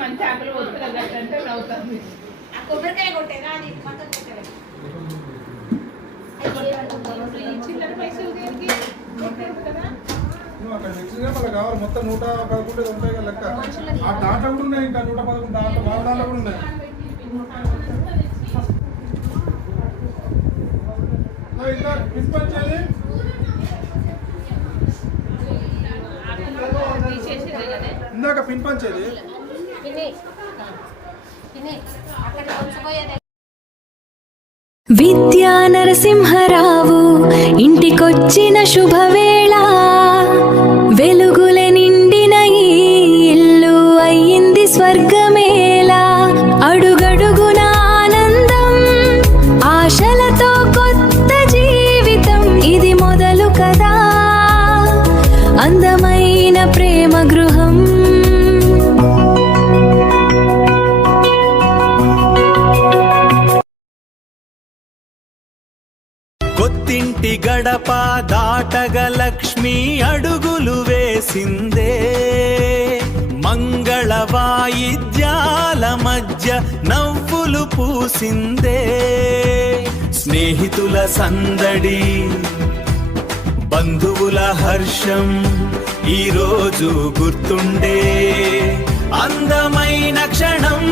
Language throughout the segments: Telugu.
మంచి ఆకులు వస్తుందంటే నవ్వుతుంది. కొబ్బరికాయ కొట్టేదా అది చిల్లర పైసలు దేనికి అక్కడ మిక్సీగా మళ్ళీ కావాలి మొత్తం 111 ఉంటాయి కదా లెక్క. ఆ దాంట్లో కూడా ఉన్నాయి, ఇంకా 111 దాంట్లో మావడాల్లో కూడా ఉన్నాయి. ఇంకా పిలిపించాలి ఇందాక పిలిపించేది విద్యా నరసింహరావు ఇంటికొచ్చిన శుభవేళ, వెలుగుల నిండిన ఈ ఇల్లు అయ్యింది స్వర్గమేళ. అడుగడుగున ఆనందం, ఆశలతో కొత్త జీవితం ఇది మొదలు కదా, అందమైన ప్రేమ గృహం. కొత్తింటి గడప దాటగ లక్ష్మి అడుగులు వేసిందే, మంగళ వాయిద్యాల మధ్య నవ్వులు పూసిందే. స్నేహితుల సందడి, బంధువుల హర్షం ఈరోజు గుర్తుండే అందమైన క్షణం.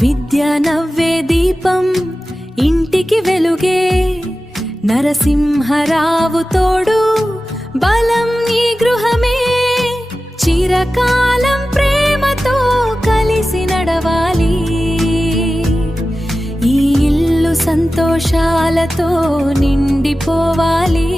విద్య నవ్వే దీపం ఇంటికి వెలుగే, నరసింహరావు తోడు బలం ఈ గృహమే. చిరకాలం ప్రేమతో కలిసి నడవాలి, ఈ ఇల్లు సంతోషాలతో నిండిపోవాలి.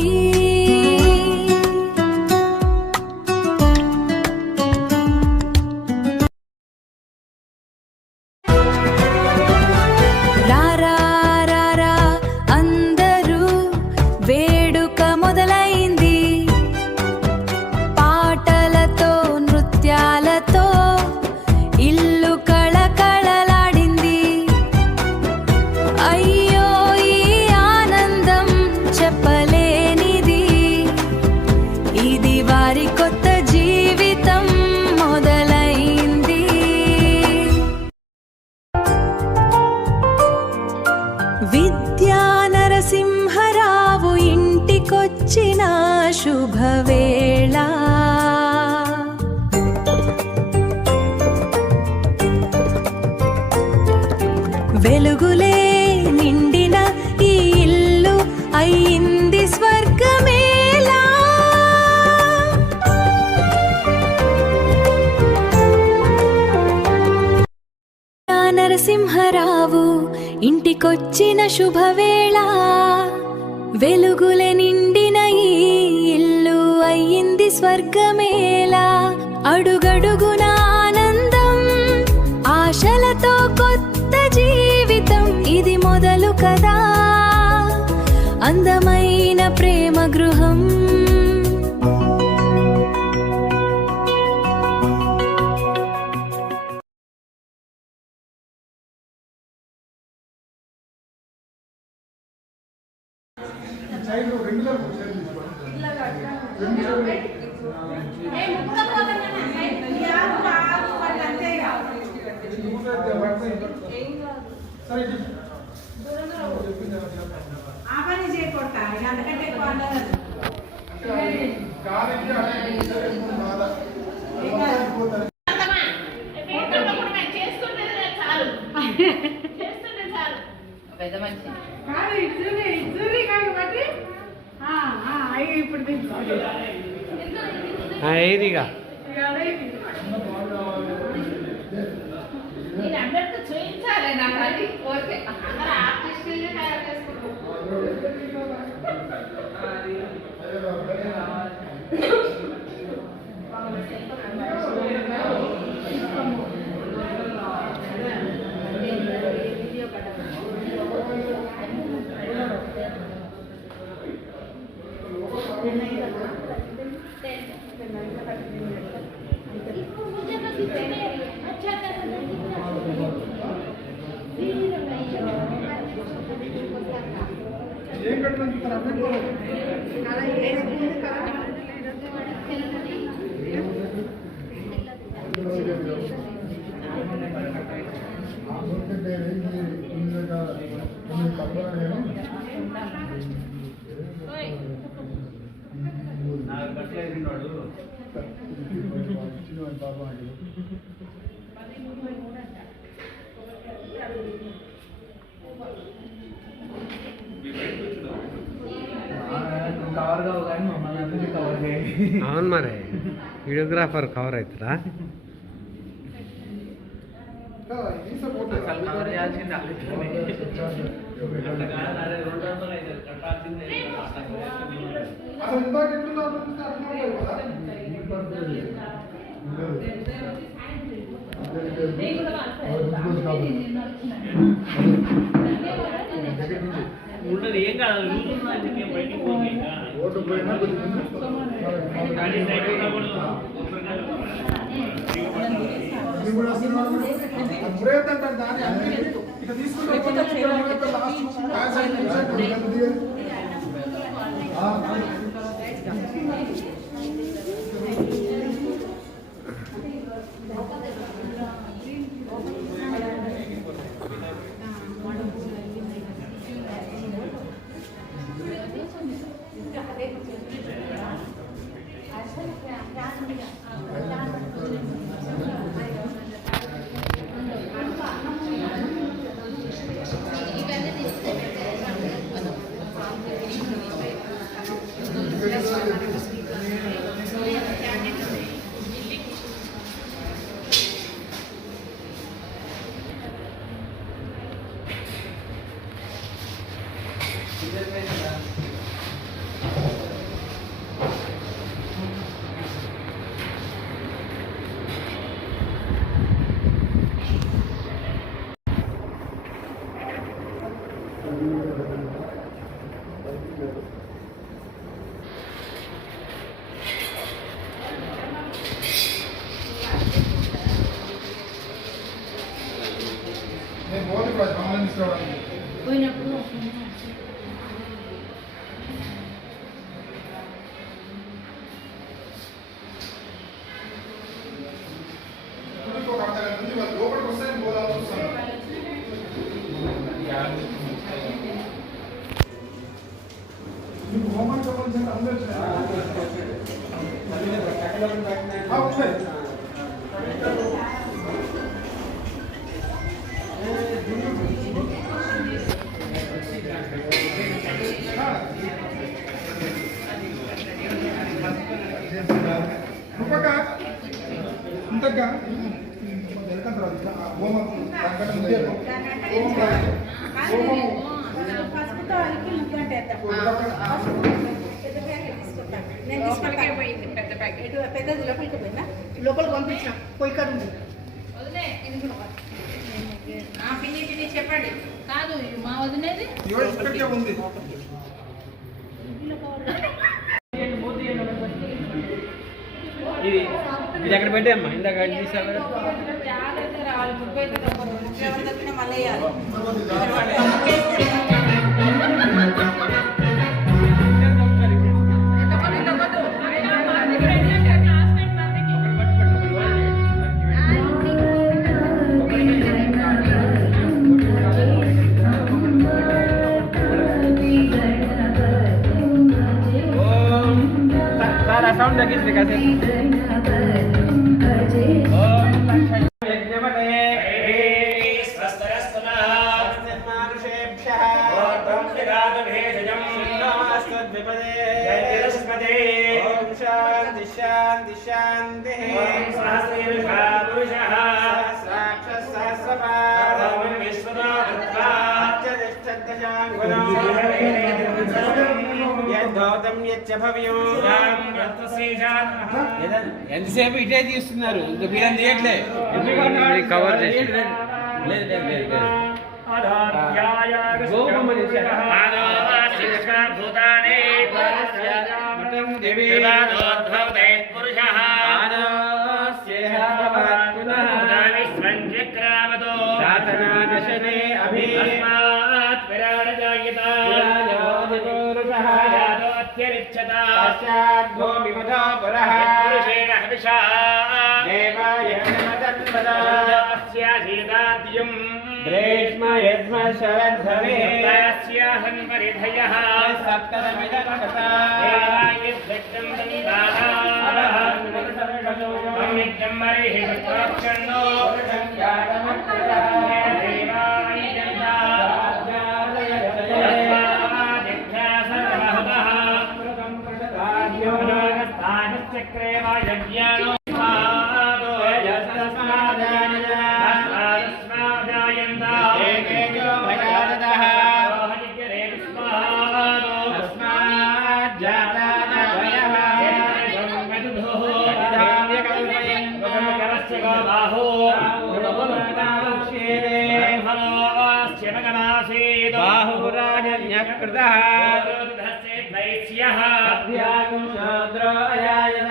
విద్యా నరసింహరావు ఇంటికొచ్చిన శుభవేళ, వెలుగులే నిండిన ఈ ఇల్లు అయ్యింది స్వర్గమేళ. నరసింహరావు ఇంటికొచ్చిన శుభవేళ, వెలుగుల నిండిన ఈ ఇల్లు అయ్యింది స్వర్గమేళ. అడుగడుగున ఆనందం, ఆశలతో కొత్త జీవితం ఇది మొదలు కదా, అందమైన ప్రేమ గృహం. ఏదిగా అందరికీ చూపించాలి నాకు అది ఓకే. అందరూ ఆర్టిస్టులనే తయారు చేసుకుంటారు. ఏం కట్టడం అవును మరి వీడియోగ్రాఫర్ కవర్ అవుతుందా అసలు ఇందాక ఎట్లుందో ఉండదు ఏం కాదు బయటికి ఓటు పోయినా దాన్ని అన్ని ఇట్లా తీసుకుంటే నేను పోతే మమ్మల్ని తీసుకోవడానికి పోయినప్పుడు ఇంకొక అర్ధగంట నుంచి వాళ్ళు లోపలికి వస్తే నేను పోదామని చూస్తాను మీకు హోంవర్క్ సంబంధించిన అందరూ ఉన్నాయి ఇంతగా వెళ్తాం తర్వాత హోమం పెద్దది లోపలికి పోయినా లోపలికి పంపించిన పోయి కాదు పిన్ని పిన్ని చెప్పండి కాదు మా వదిలేది ఇక్కడికే ఉంది ఇది ఎక్కడ పెట్టామ్మా ఇందాక తీసావా మళ్ళీ వేయాలి సౌండ్ తగ్గింది కాసేపు శాంతి శాంతి శాంతి ఎంతసేపు ఇటే తీస్తున్నారు ఇంకా మీరేం తీయట్లే కవర్ చేసి పురుష पुनः विश्वञ्चक्रामतो शासनादशने अभि अस्मात् विराडजायिता विराजोऽधिपूरुषः जातोऽत्यरिच्छता पश्चाद्भो विमधो पुरः पुरुषेण हविषा देवायनमतन्वदा अस्यासीदाद्यम् ग्रेष्म यज्म शरद्धवे तस्याहं परिधयः सप्तदमिदक्षता देवायुद्धं दन्ताः अमितं मरिः शुक्राक्षण्णो चक्रे वा यज्ञानो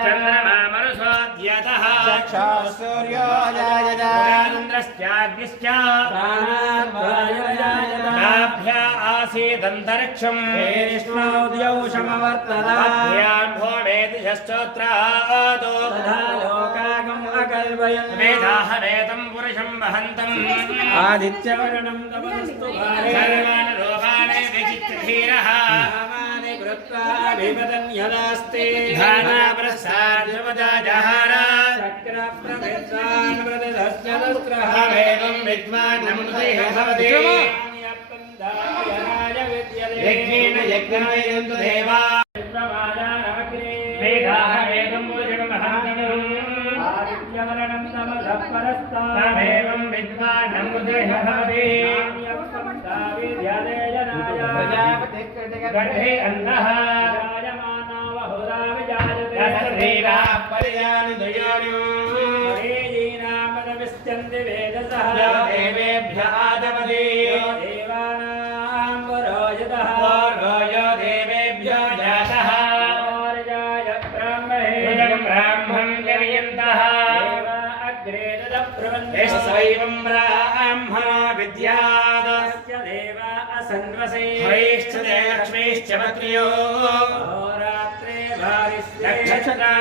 चन्द्रमामरुषोद्यतः चक्षुर्योऽजायन्द्रश्चाग्निश्च नाभ्या आसीदन्तरिक्षम् भोमेतिश्चोत्रात् वेदाहमेतं पुरुषं वहन्तम् आदित्यवर्णं तमस्तु सर्वान् रोगान् विचित्रधीरः विपदन्यदास्ते धानाप्रसाद्यवदा जहार चक्रप्रवेशान् व्रतदस्यदस्त्रः एवं विद्वान्नमृतैः भवति यज्ञेन यज्ञायन्तु देवा वेदाहमेतं पुरुषमहन्तम् आदित्यवर्णं तमसः परस्तात् तमेवं विद्वान्नमृतैः भवति गर्भे अन्नः देवेभ्य आदपदे देवेभ्यो जातः ब्राह्मं निर्यन्तः स्वैवं ब्राह्मणो विद्यात् हरिश्च लक्ष्मीश्च पत्न्यो नक्षत्रा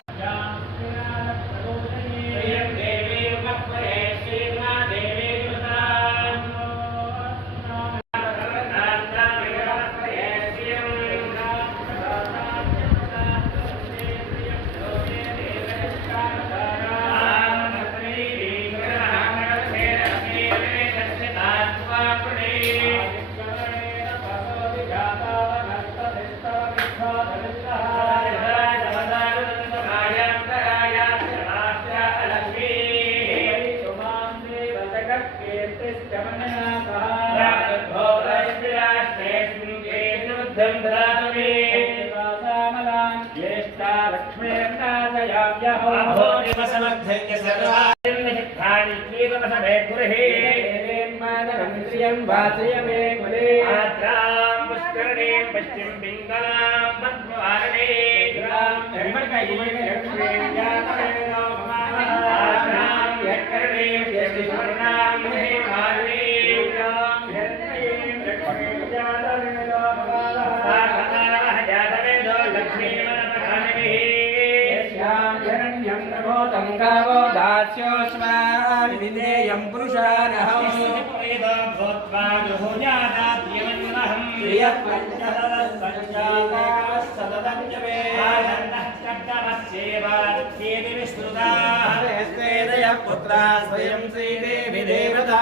दास्योस्मान् पुरुषानः पुत्रा स्वयं श्रीदेवी देवता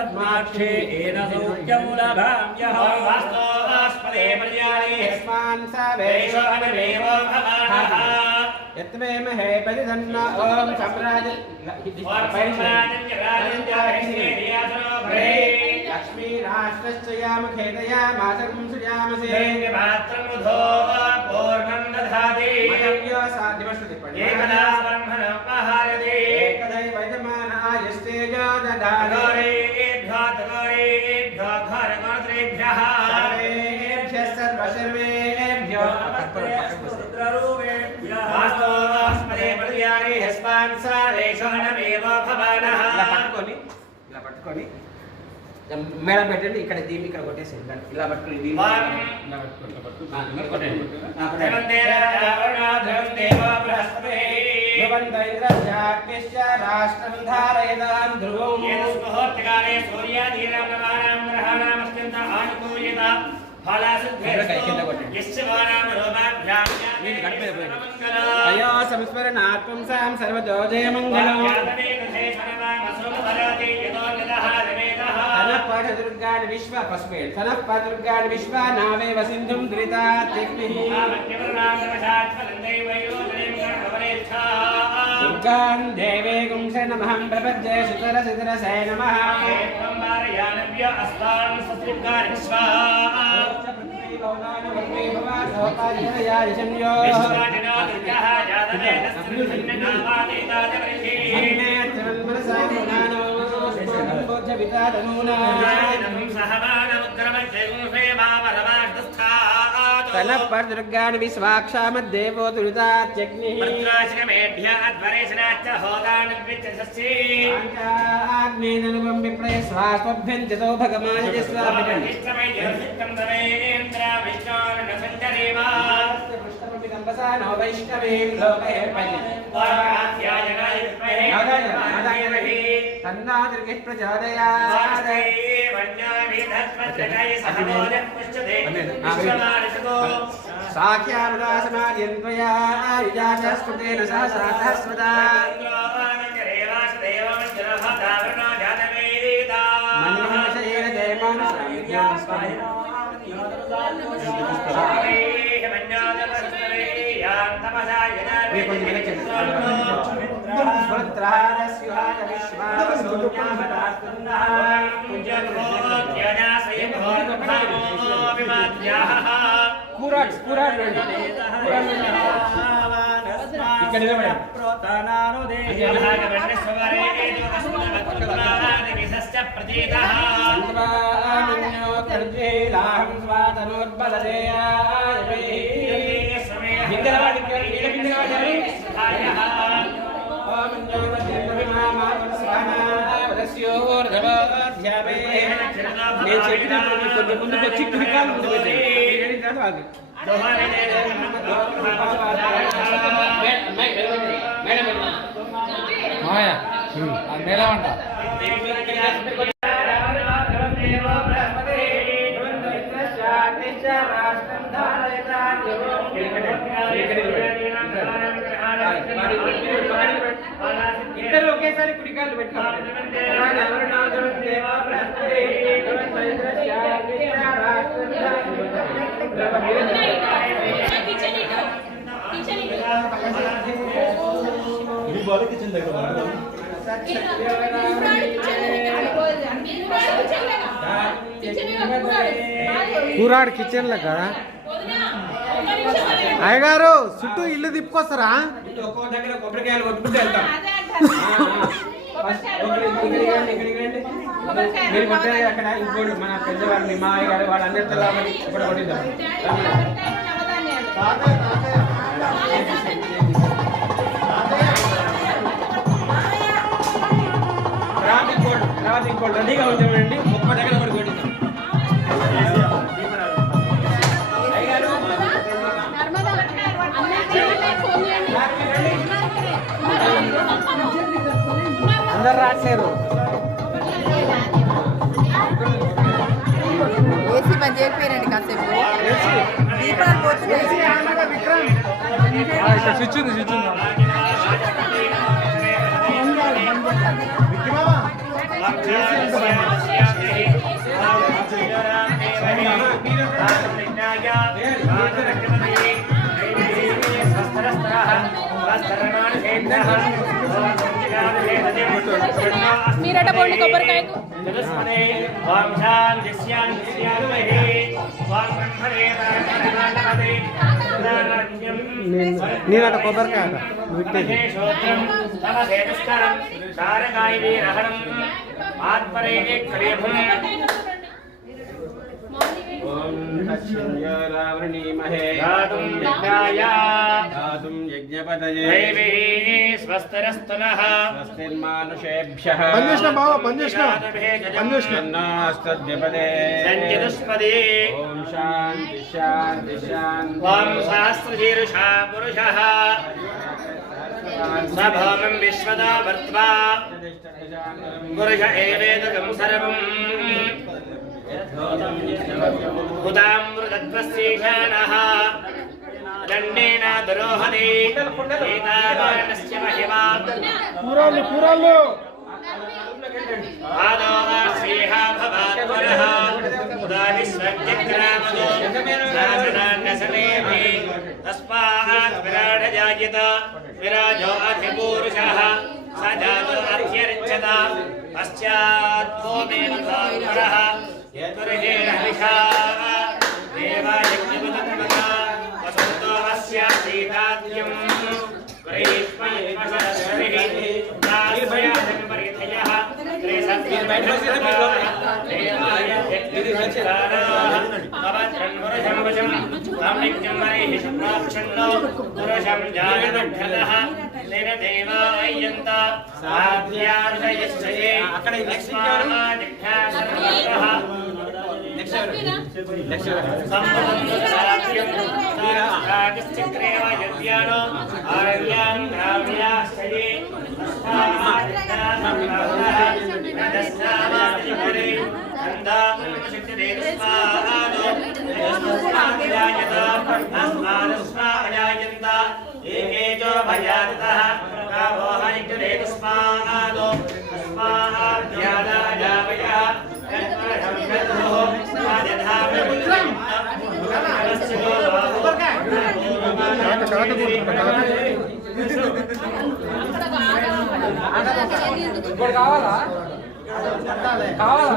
पद्माक्षे एन सौख्यं लभाम्यः वास्तवास्पदे मर्यादे यस्मान् सवेशो अविवेवो भवानः यत्मे महे परिधन्न ओम सम्राज लक्ष्मी राष्ट्रस्य याम खेदयामासं सुयामसे पात्रं बुधो पूर्णं दधाति मय्यो साध्यमस्ति एकदा ब्रह्मणो पहारति एकदैव यजमानायस्तेजो ददाति सर्वेभ्यः सर्वशर्वेभ्यो ఇలా పట్టుకొని మేడం పెట్టండి ఇక్కడ దీన్ని ఇక్కడ కొట్టేసేది ఇలా పట్టుకొని దీన్ని ఇలా పట్టుకోండి రాష్ట్రం ధారయతాం ధ్రువం అయో సంస్మరణాత్మం సాం సర్వతో జయమంగళం దుర్గాని విశ్వ పస్మే దుర్గాని విశ్వ నావేవ సింధుం ధృతాత్యగ్నిః దుర్గాం దేవేగుం శరణమహం ప్రపద్యే సుతరసితరసే నమః దుర్గాని విశ్వాక్షామద్దేవో దురితాత్యగ్నిః ఆగ్నేయనువం విప్రయ స్వాస్వభ్యం చతో భగవాన్ స్వామిని వైష్ణవీం లోకే తన్నాదుర్గే ప్రచోదయాత్ సాఖ్యామదాసమాద్యంత్వయా విజాతస్కృతేన సహ సాధస్వదా మన్మహశయేన జయమానుషామిద్యం స్వామి నేను చెప్పినప్పుడు కొంచెం ముందుకు వచ్చి కుడికాలు ముందు పెట్టాను ఇద్దరు ఒకేసారి కుడికాళ్ళు పెట్టారు కిచెన్ దగ్గర కూరాడు కిచెన్ లో కదా అయ్యగారు చుట్టూ ఇల్లు తిప్పుకొస్తారా ఒక్కో దగ్గర కొబ్బరికాయలు కొట్టుకుంటూ వెళ్తాం మీరు కొట్టారు అక్కడ ఇంకోటి మన పెద్దవాళ్ళు మీ మాయ గారు వాళ్ళందరితో కాబట్టి ఇప్పుడు కొట్టిద్దాం తర్వాత ఇంకోటి రెడీగా ఉంటామండి ఒక్కో దగ్గర ఒకటి కొట్టిద్దాం అందరు రాశారు ఏసీ బంద్ చేయకపోయారండి కాసేపు దీపాలు పోతున్నాయి స్విచ్ ఉంది స్విచ్ ఉంది మీరట పోండి కొబ్బరికాయకు నేనట కొబ్బరికాయ ఓం యజ్ఞాయ యజ్ఞపతయే दैवीः स्वस्तिरस्तु नः స్వస్తిర్మానుషేభ్యః పని చేసిన బావ పని చేసిన తన్నోస్తద్విపదే सञ्चिदुष्पदे ఓం శాంతి శాంతి శాంతి त्वां सहस्रशीर्षा पुरुषः स भौमं विश्वदा वर्त्वा पुरुष एवेदकं सर्वम् हुतामृतत्वस्यैशानः दण्डेन दुरोहति एतावानस्य महिमा కూరాళ్ళు కూరాళ్ళు आदो श्रीः भवात् पुनः उदा विश्वज्ञग्रामदो साधनान्यसमेभि तस्मात् विराडजायत विराजो अधिपूरुषः स जातो अध्यर्चत पश्चात् भूमेन भास्करः यत्पुरुषेण हविषा देवायज्ञपतन्मता वसन्तो अस्य सीताद्यम्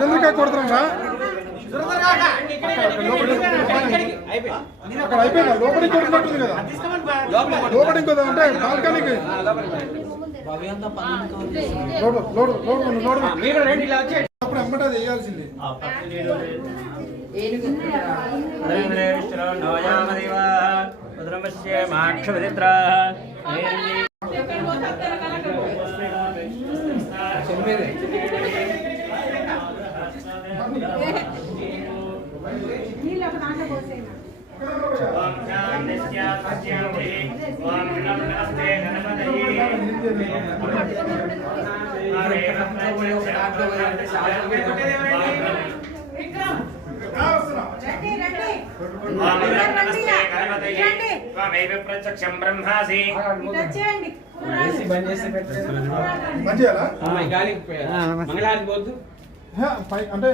ఎందుకు కొడుతున్నా అక్కడ అయిపోయిందా లోపలికి కొడుతున్నట్టుంది కదా లోపలికి ఇంకో అంటే బాల్కనీకి లోడు లోడు లోడు లోడు మీరు రండి ఇలా వచ్చి అప్పుడు అమ్మట అది వేయాల్సింది ప్రత్యక్షం బ్రహ్మాసి మంచిగా మంగళానికి పోద్దు అంటే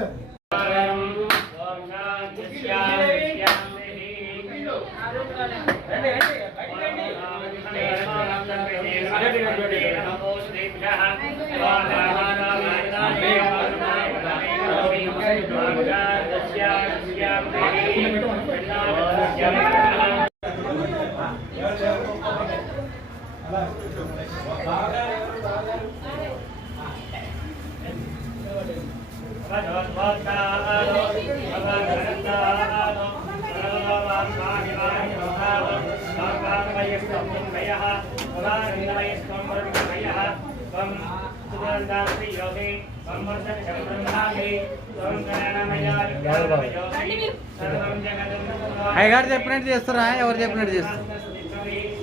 అయ్యగారు చెప్పినట్టు చేస్తారా ఎవరు చెప్పినట్టు చేస్తారు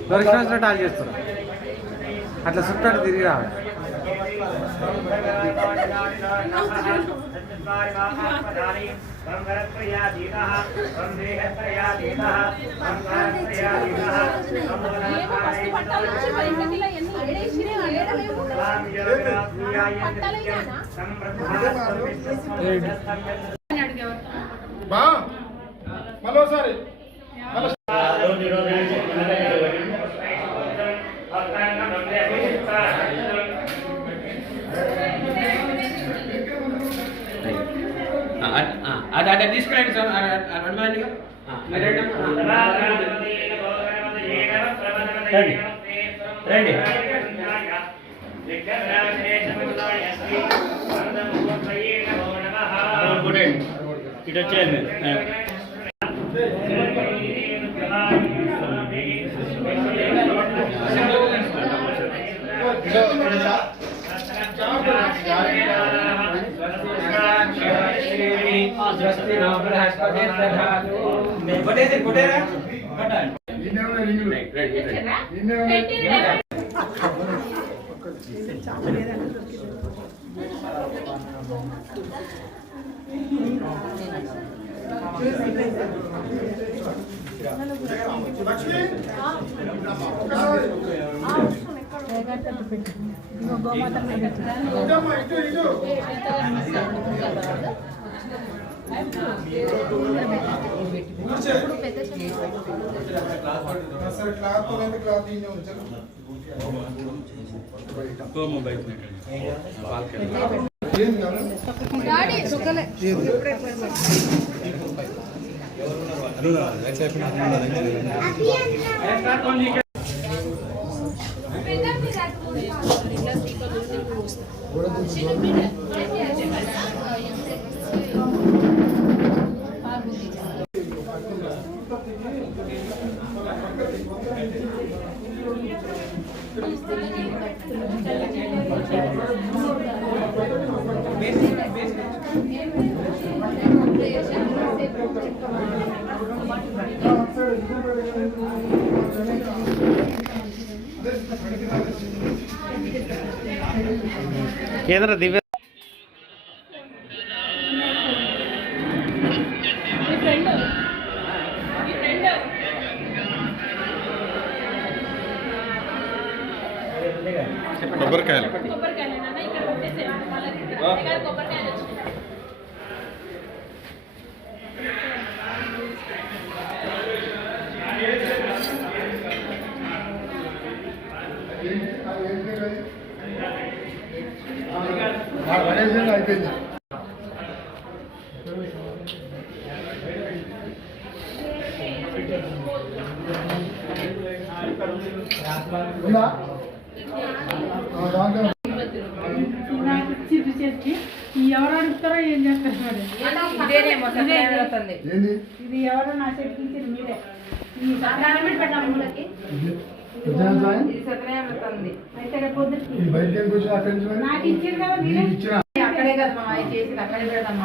దొరికినట్టు వాళ్ళు చేస్తారు అట్లా చుట్టాడు తిరిగి రావాలి బా మరోసారి అది తీసుకురండి సార్ అనుమానిగా రండి ఇటు వచ్చేయండి కేంద్ర దివ్య కొబ్బరికాయలు అయిపోయింది. ఎవరు అడుగుతారో ఏం చేస్తారు ఇది ఎవరో నా చెట్టు ఇచ్చింది మీరే ఈ సత్యనారాయణ పెట్టాము మూలకి అయితే రేపు నాకు ఇచ్చింది కదా మీరే అక్కడే కదా మా చేసి అక్కడే పెడతాం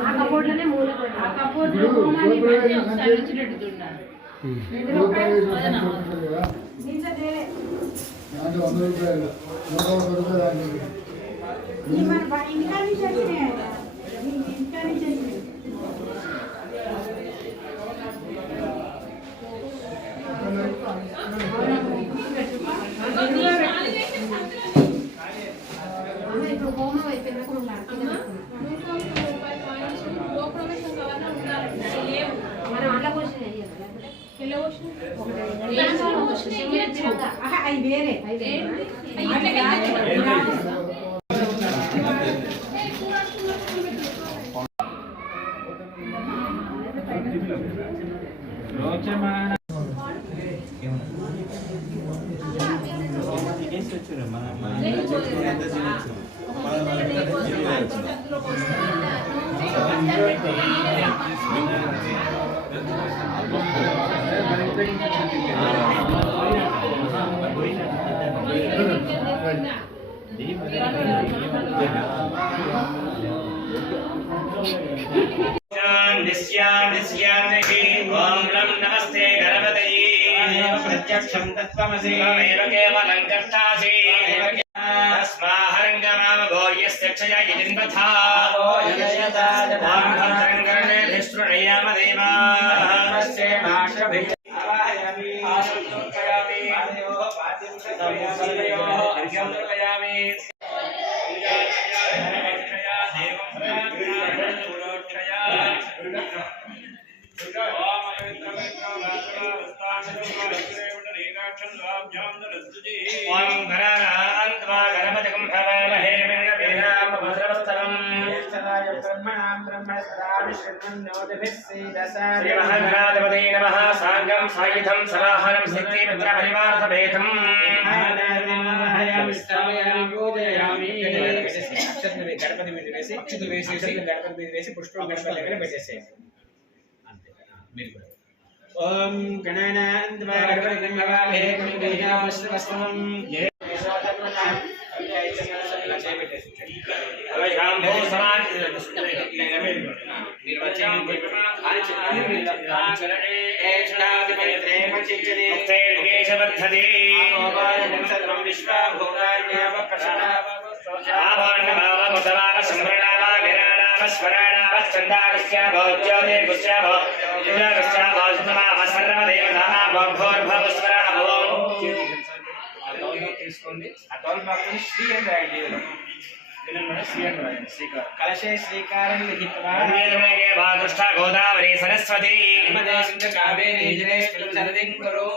ఆ కబోర్డ్లోనే మూల ఆ కబోర్డ్లో ఇంకా నుంచి వచ్చినాయి ఇంకా నుంచి ఇప్పుడు హోమం అయిపోయింది అవి వేరే नमस्ते गणपतये प्रत्यक्षं तत्त्वमसि एव केवलं कर्तासि तस्माहरङ्गनाम गौर्यस्य क्षया यजिन्वथा भद्रं कर्णेभिः शृणुयाम श्रीमहागणाधिपते नमः साङ्गं सायुधं सलाहनं सिद्धिमित्रपरिवारसमेतम् गणपति మీద వేసి అక్షతలు వేసేసి గణపతి మీద వేసి పుష్పం గణపతి దగ్గర పెట్టేసేయండి అంతే మీరు కూడా ఓం గణానాన్వా గణపతి గణమవామహే కవిం దేహావస్త్రవస్త్రం ఇలా చేయబెట్టేసి మీరు వచ్చే తీసుకోండి. ఆ టోల్ బాక్స్ శ్రీ అని రాయండి. కలశే శ్రీకారం లిఖిత్వా గోదావరి సరస్వతి కావేరీ జలేష్ఠిం కరో.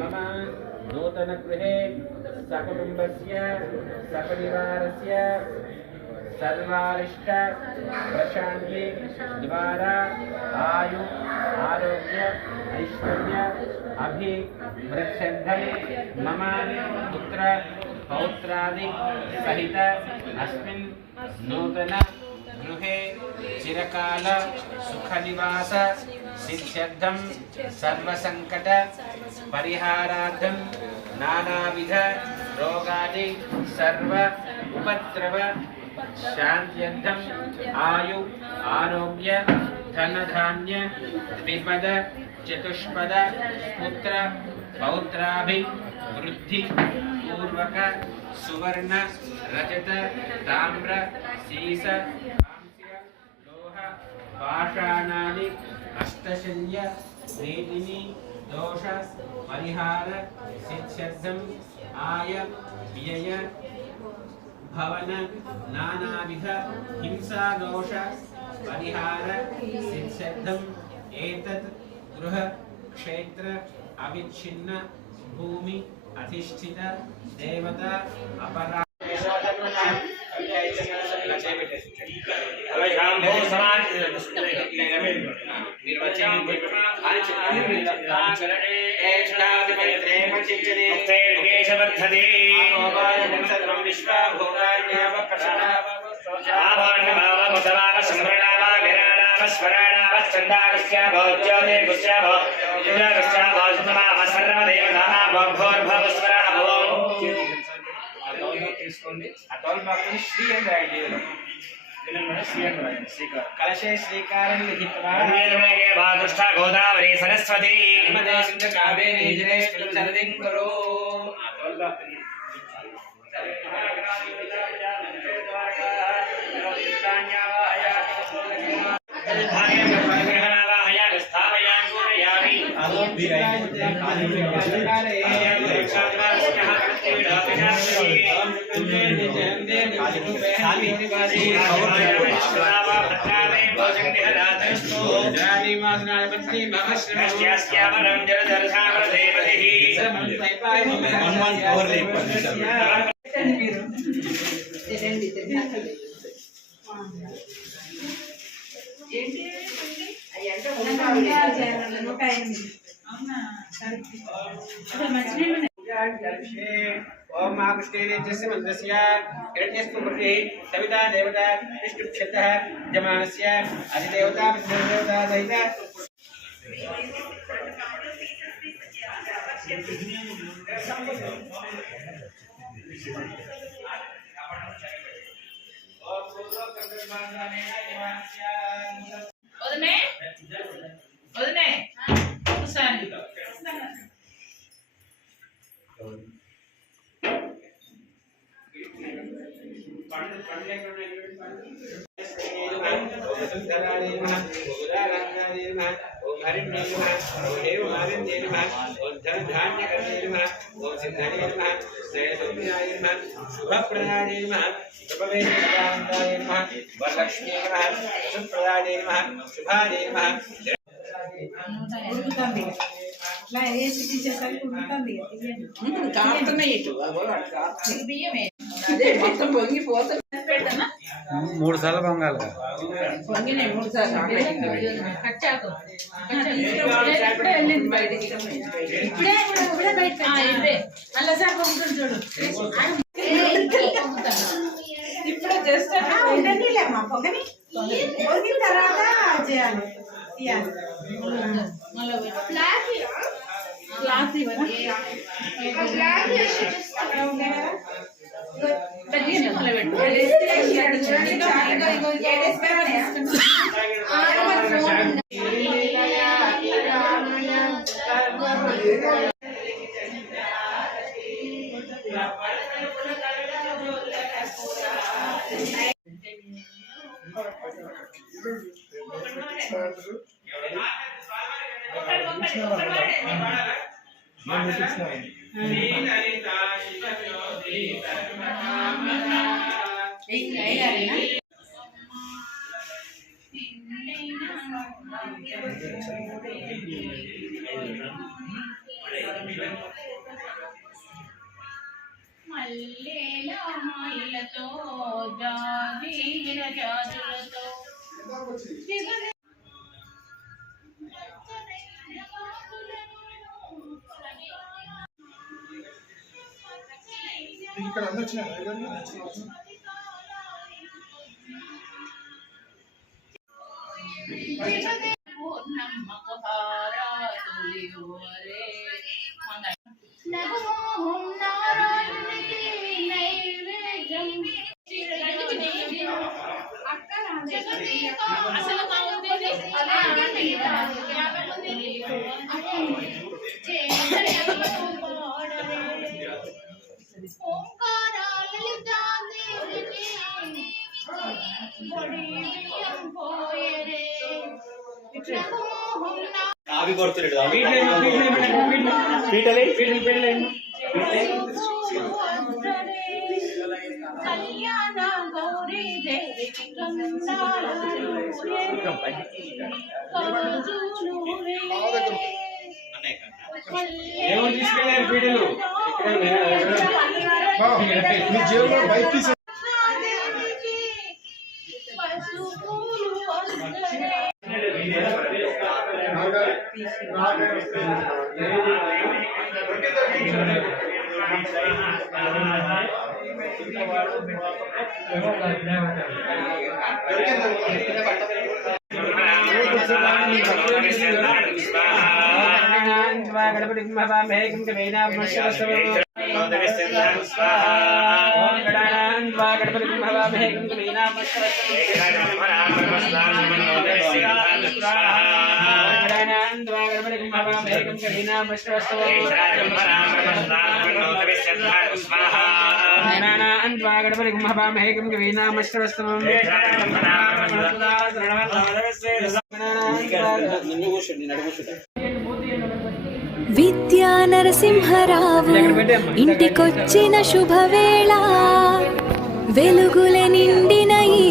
మమ నూతన గృహే సకుటుంబస్య సపరివారస్య సర్వారిష్ట ప్రశాంతి ద్వారా ఆయు ఆరోగ్య ఐశ్వర్య అభివృద్ధ్యర్థం మమ పుత్ర పౌత్రాది సహిత అస్మిన్ నూతన గృహే చిరకాల సుఖనివాస సిద్ధ్యర్థం సర్వసంకట పరిహారార్థం నానావిధ రోగాది సర్వ ఉపద్రవ శాంత్యర్థం ఆయు ఆరోగ్య ధనధాన్య ద్విపద చతుష్పద పుత్ర పౌత్రాభివృద్ధి పూర్వక సువర్ణ రజత తామ్ర సీస లోహ పాషాణాది అష్టశల్య వేదిని దోష పరిహార సిద్ధ్యర్థం ఆయ వ్యయ భవన నానావిధ హింసా దోష పరిహార సిద్ధ్యర్థం ఏతత్ గృహ క్షేత్ర అవిచ్ఛిన్న భూమి అధిష్ఠిత దేవత అపరా ఇలా చేయబెట్టేసి మీరు వచ్చే తీసుకోండి. ఆ టోల్ బాక్స్ శ్రీ అని రాయండి. కలశే శ్రీకారం లిఖిత్వా గోదావరి సరస్వతి కావేరీ జలేష్ఠిం కరో. ఓం మహాకృష్ణేన మంత్రస్య హిరణ్యస్ఫుర్ణి సవితా దేవతా విష్ణుక్షతః యజమానస్య అధిదేవతా విష్ణుదేవతా సహిత వదనే వదనే ఒకసారి మొత్తం పొంగిపోతుంది. 3 సార్లు పొంగాలి. పొంగినాయి 3 సార్లు. ఇప్పుడే వెళ్ళింది బయటికి. ఇప్పుడే బయట అలా సార్ పొంగుతుంది చూడు. పొంగని పొంగిన తర్వాత చేయాలి తీయాలి. క్లాస్ ఇవ్వండి. మల్లెల మాలతో జాజీల జాజులతో ఇక్కడ అన్నీ వచ్చినాయి. అవి కొడుతున్నాడు పీటలే కళ్యాణ గౌరీ దేవి ఏమో తీసుకెళ్ళారు పీటలు మీ జేబులో బైక్ తీసి గణపతి విద్యా నరసింహరావు ఇంటికొచ్చిన శుభవేళ వెలుగుల నిండిన ఈ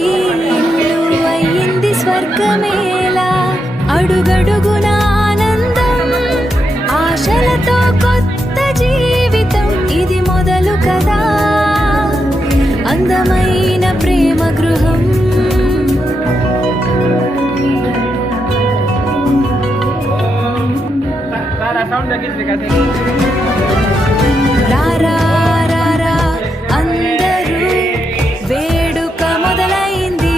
ఇల్లు అయ్యింది స్వర్గమేళ అడుగడుగున ఆనందం ఆశలతో కొత్త జీవితం ఇది మొదలు కదా అందమైన ప్రేమ గృహం రారా రారా అందరూ వేడుక మొదలైంది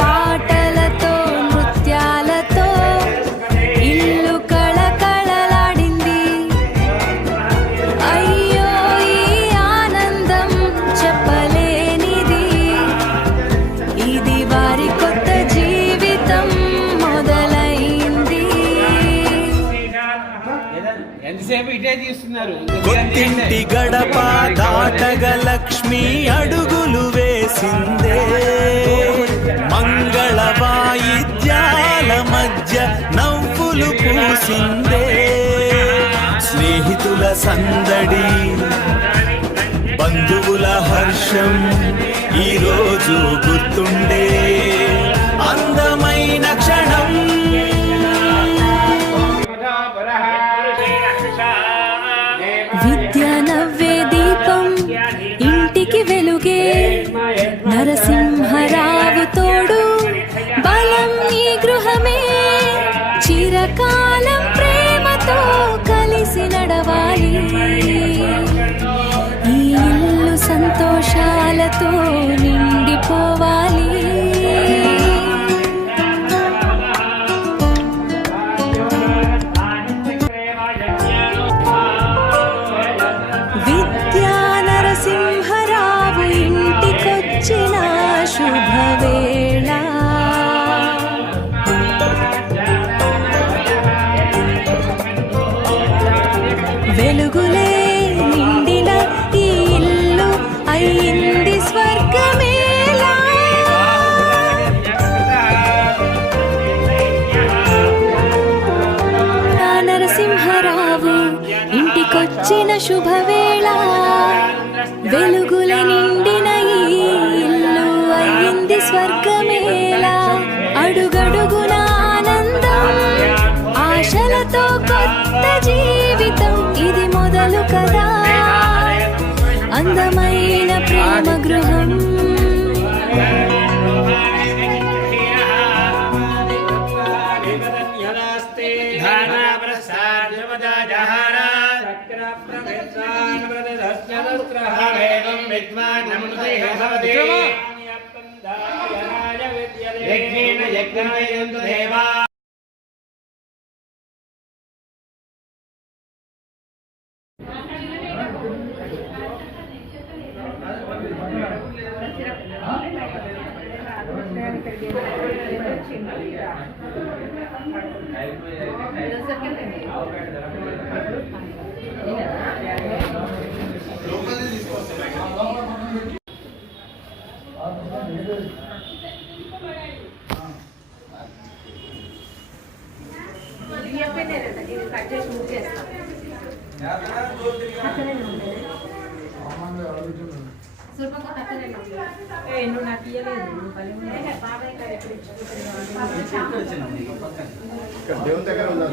పాటలతో నృత్యాలతో ఇల్లు కళకళలాడింది అయ్యో ఈ ఆనందం చెప్పలేనిది ఇది వారి కొత్త జీవితం మొదలైంది ఎంతసేపు ఇటే తీస్తున్నారు కొత్తింటి గడప దాటగ లక్ష్మి అడుగులు వేసిందే మంగళ వాయిద్యాల మధ్య నవ్వులు పూసిందే స్నేహితుల సందడి బంధువుల హర్షం ఈరోజు గుర్తుండే అందమైన క్షణం విద్యా నవ్వే దీపం ఇంటికి వెలుగే నరసింహరావు తోడు బలం ఈ గృహమే చిరకాలం ప్రేమతో కలిసి నడవాలి ఈ ఇల్లు సంతోషాలతో నిండిపోవాలి వచ్చిన శుభవేళ వెలుగుల నిండిన ఈ ఇల్లు అయ్యింది స్వర్గమేళ అడుగడుగున ఆనందం ఆశలతో కొత్త జీవితం ఇది మొదలు కదా అందమైన ప్రేమ గృహం దేవుని దగ్గర ఉందా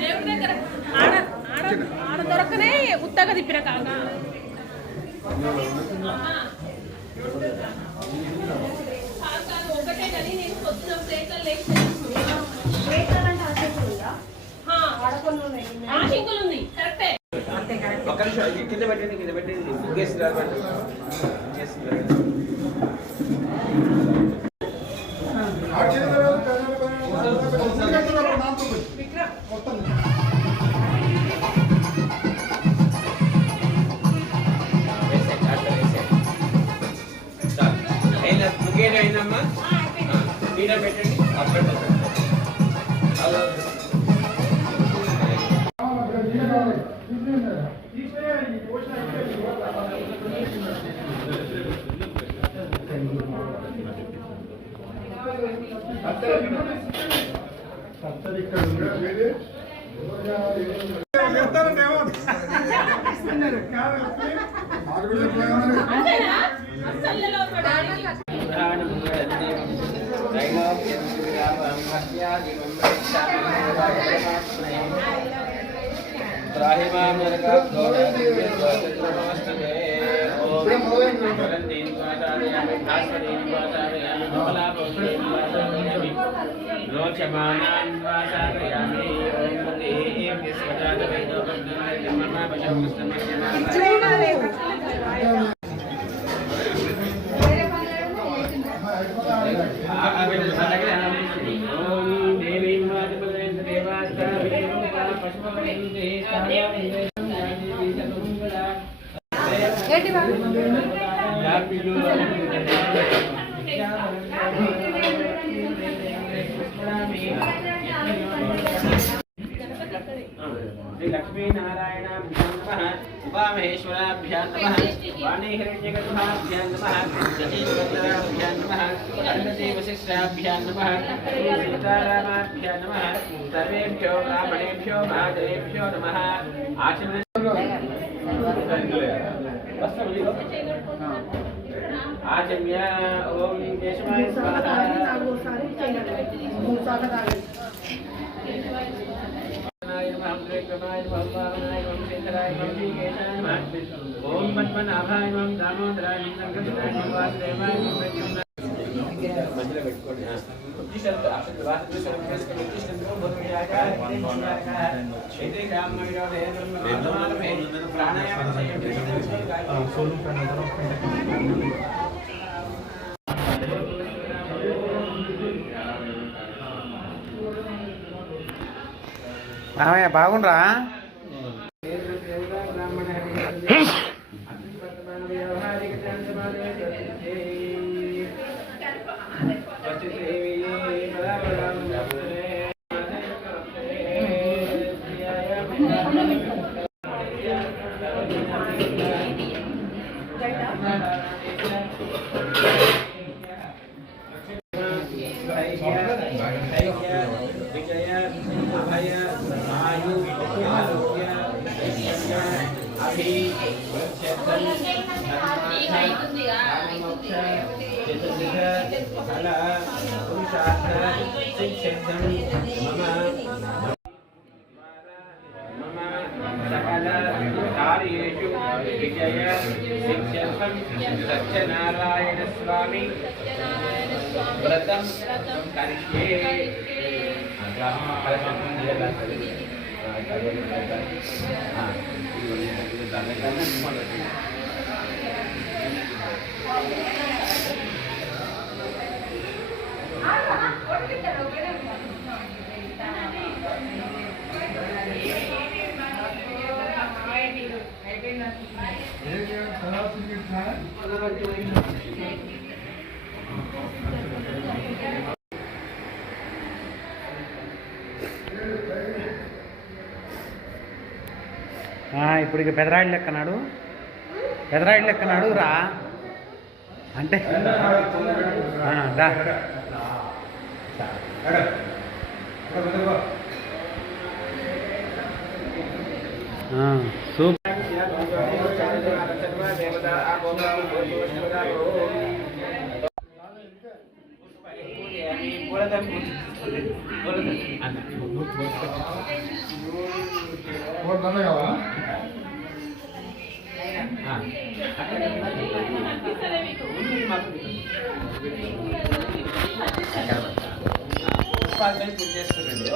దేవుని దగ్గర ఆడ దొరకనే ఉత్తగా తిప్పిన కాగా ఒకటే కానీ నేను పొద్దున ప్లేట్లలో లేచి ఉంది కరెక్టే ఒక్క నిమిషం కింద పెట్టండి ముగ్గేసి అయిందమ్మా నీడ పెట్టండి అక్కడ उपामहेश्वराभ्यां नमः वाणीहिरण्यगर्भाभ्यां नमः जटीवल्लभाभ्यां नमः अरुणदेवशिष्याभ्यां नमः सीतारामाभ्यां नमः सर्वेभ्यो ब्राह्मणेभ्यो महादेवेभ्यो नमः आचम्य ओम केशवाय स्वाहा ओम पद्मनाभाय नमः दामोदराय नमः संकटाय नमः वासुदेवाय नमः मध्य పెట్టుకోండి ఉద్దిష్టం అక్షర వాసుదేవ సంస్కృతి ఉద్దిష్టం భూమియాకార ఏదే కామమైనో దేవమానమే ప్రాణాయామం చేయండి సోలు మామయ్య బాగుండ్రా विजय अभय आयु स्वामी वक्षस्थल धर्मार्थ चतुर्विध फल पुरुषार्थ सिद्ध्यर्थं मम सकल कार्येषु विजय सिद्ध्यर्थं सत्यनारायण स्वामी व्रतं करिष्ये। ఇప్పుడు ఇక పెదరాయిలు లెక్కనాడు రా అంటే రా సూపర్.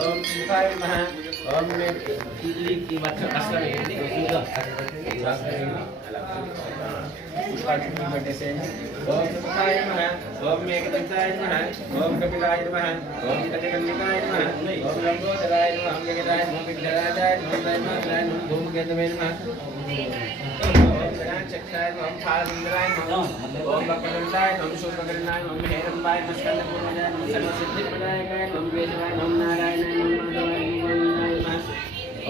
ఓం శివాయ నమః. ఓం ఈ వచ్చ అసలు ఏంటి పెట్టేసేయండి. ఓం శివాయ నమః. ఓం మేఘదంతాయ నమః. ఓం కపిలాయ నమః. ఓం గజగంధికాయ నమః. ఓం లంబోదరాయ నమః. ఓం జగదాయ నమః. విఘ్నరాజాయ నమః. దైవాయ నమః. భూమకేంద్రమే నమః. ఓం గణాచక్షాయ నమః. ఓం ఫాలసుందరాయ నమః. ఓం వక్రదంతాయ నమః. శూర్పకర్ణాయ నమః. హేరంబాయ నమః. స్కందపూర్వజాయ నమః. సర్వసిద్ధిప్రదాయకాయ నమః. కేశవాయ నమః. నారాయణాయ నమః. మాధవాయ నమః.